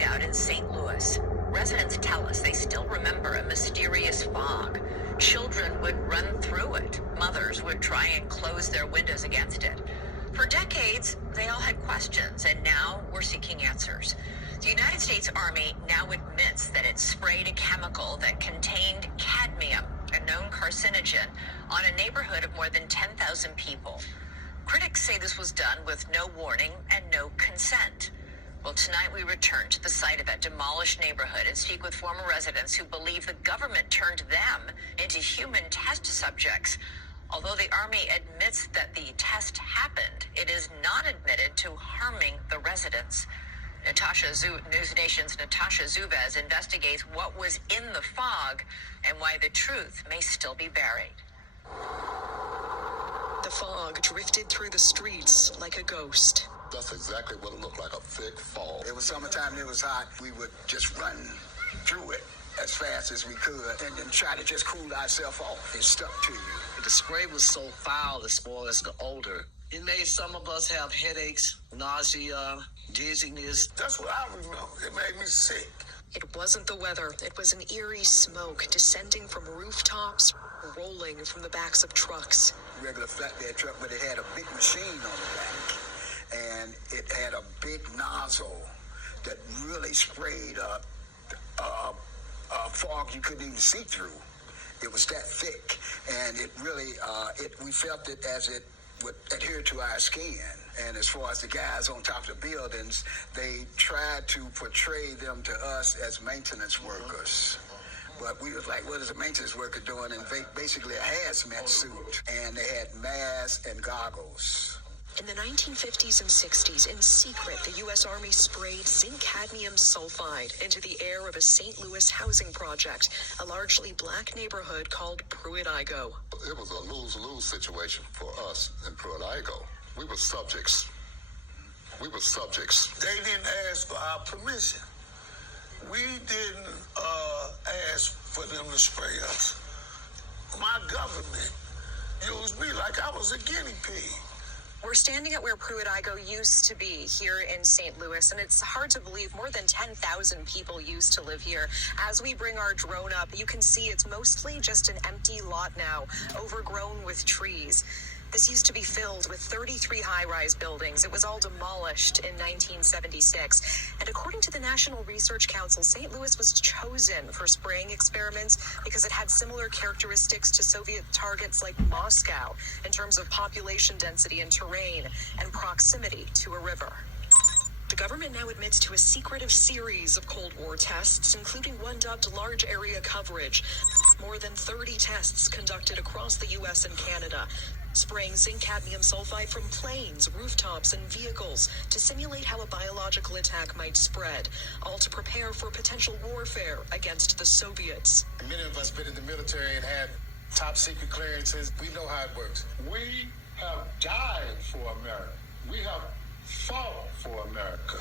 carried out in St. Louis. Residents tell us they still remember a mysterious fog. Children would run through it. Mothers would try and close their windows against it. For decades, they all had questions, and now we're seeking answers. The United States Army now admits that it sprayed a chemical that contained cadmium, a known carcinogen, on a neighborhood of more than 10,000 people. Critics say this was done with no warning and no consent. Well, tonight we return to the site of that demolished neighborhood and speak with former residents who believe the government turned them into human test subjects. Although the Army admits that the test happened, it is not admitted to harming the residents. News Nation's Natasha Zuvez investigates what was in the fog and why the truth may still be buried. The fog drifted through the streets like a ghost. That's exactly what it looked like, a thick fog. It was summertime and it was hot. We would just run through it as fast as we could and then try to just cool ourselves off. It stuck to you. The spray was so foul as far as the odor. It made some of us have headaches, nausea, dizziness. That's what I remember. It made me sick. It wasn't the weather. It was an eerie smoke descending from rooftops, rolling from the backs of trucks. Regular flatbed truck, but it had a big machine on the back. And it had a big nozzle that really sprayed a fog you couldn't even see through. It was that thick. And it really, we felt it as it would adhere to our skin. And as far as the guys on top of the buildings, they tried to portray them to us as maintenance workers. But we was like, what is a maintenance worker doing? And basically a hazmat suit. And they had masks and goggles. In the 1950s and 60s, in secret, the U.S. Army sprayed zinc cadmium sulfide into the air of a St. Louis housing project, a largely black neighborhood called Pruitt-Igoe. It was a lose-lose situation for us in Pruitt-Igoe. We were subjects. They didn't ask for our permission. We didn't ask for them to spray us. My government used me like I was a guinea pig. We're standing at where Pruitt-Igoe used to be here in St. Louis, and it's hard to believe more than 10,000 people used to live here. As we bring our drone up, you can see it's mostly just an empty lot now, overgrown with trees. This used to be filled with 33 high-rise buildings. It was all demolished in 1976. And according to the National Research Council, St. Louis was chosen for spraying experiments because it had similar characteristics to Soviet targets like Moscow in terms of population density and terrain and proximity to a river. The government now admits to a secretive series of Cold War tests, including one dubbed Large Area Coverage. More than 30 tests conducted across the U.S. and Canada, spraying zinc cadmium sulfide from planes, rooftops, and vehicles to simulate how a biological attack might spread, all to prepare for potential warfare against the Soviets. Many of us been in the military and had top secret clearances. We know how it works. We have died for America. We have fought for America.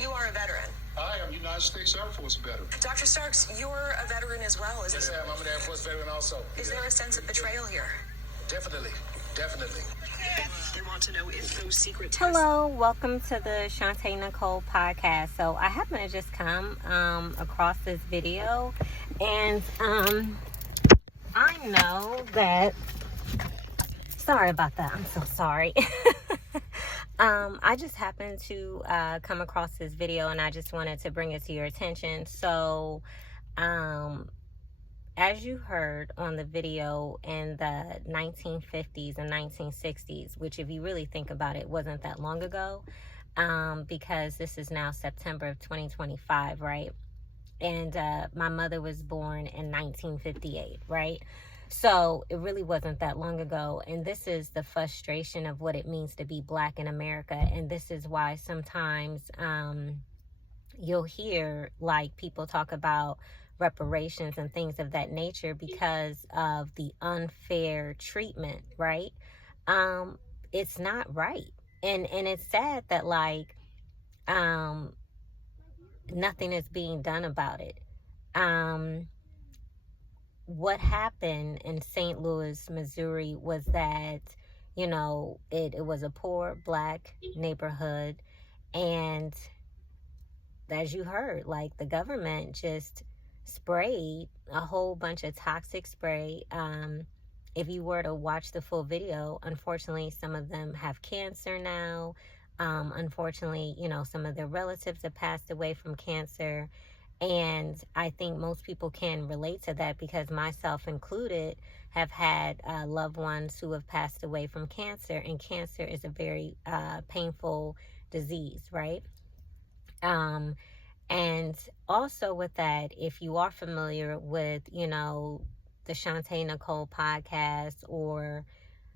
You are a veteran. I am United States Air Force veteran. Dr. Starks, you're a veteran as well. Yes, I am. I'm an Air Force veteran also. Is there a sense of betrayal here? Definitely. You want to know if those secret tests... Hello, welcome to the Shantae Nicole podcast. So I happen to just come across this video, and I know that... Sorry about that. I'm so sorry. I just happened to come across this video, and I just wanted to bring it to your attention. So, as you heard on the video, in the 1950s and 1960s, which if you really think about it, wasn't that long ago, because this is now September of 2025, right? And my mother was born in 1958, right? So it really wasn't that long ago. And this is the frustration of what it means to be Black in America. And this is why sometimes you'll hear like people talk about reparations and things of that nature because of the unfair treatment, right? It's not right. And it's sad that like nothing is being done about it. What happened in St. Louis, Missouri was that, you know, it was a poor Black neighborhood, and as you heard, like the government just sprayed a whole bunch of toxic spray. If you were to watch the full video, unfortunately, some of them have cancer now. Unfortunately, you know, some of their relatives have passed away from cancer. And I think most people can relate to that because myself included have had loved ones who have passed away from cancer. And cancer is a very painful disease, right? And also with that, if you are familiar with, you know, the Shantae Nicole podcast or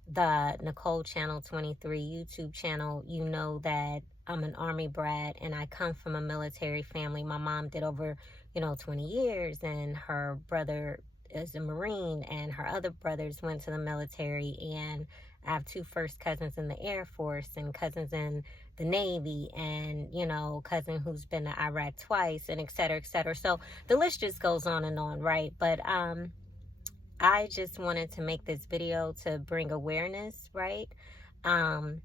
the Nicole Channel 23 YouTube channel, you know that I'm an Army brat and I come from a military family. My mom did over, 20 years, and her brother is a Marine, and her other brothers went to the military, and I have 2 first cousins in the Air Force and cousins in the Navy, and, cousin who's been to Iraq twice, and et cetera, et cetera. So the list just goes on and on, right? But I just wanted to make this video to bring awareness, right? I'm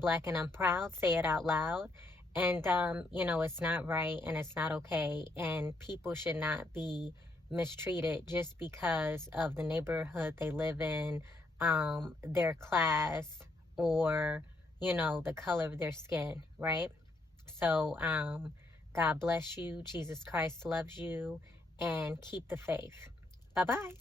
Black and I'm proud, say it out loud. And, it's not right and it's not okay. And people should not be mistreated just because of the neighborhood they live in, their class, or, the color of their skin, right? So, God bless you. Jesus Christ loves you, and keep the faith. Bye-bye.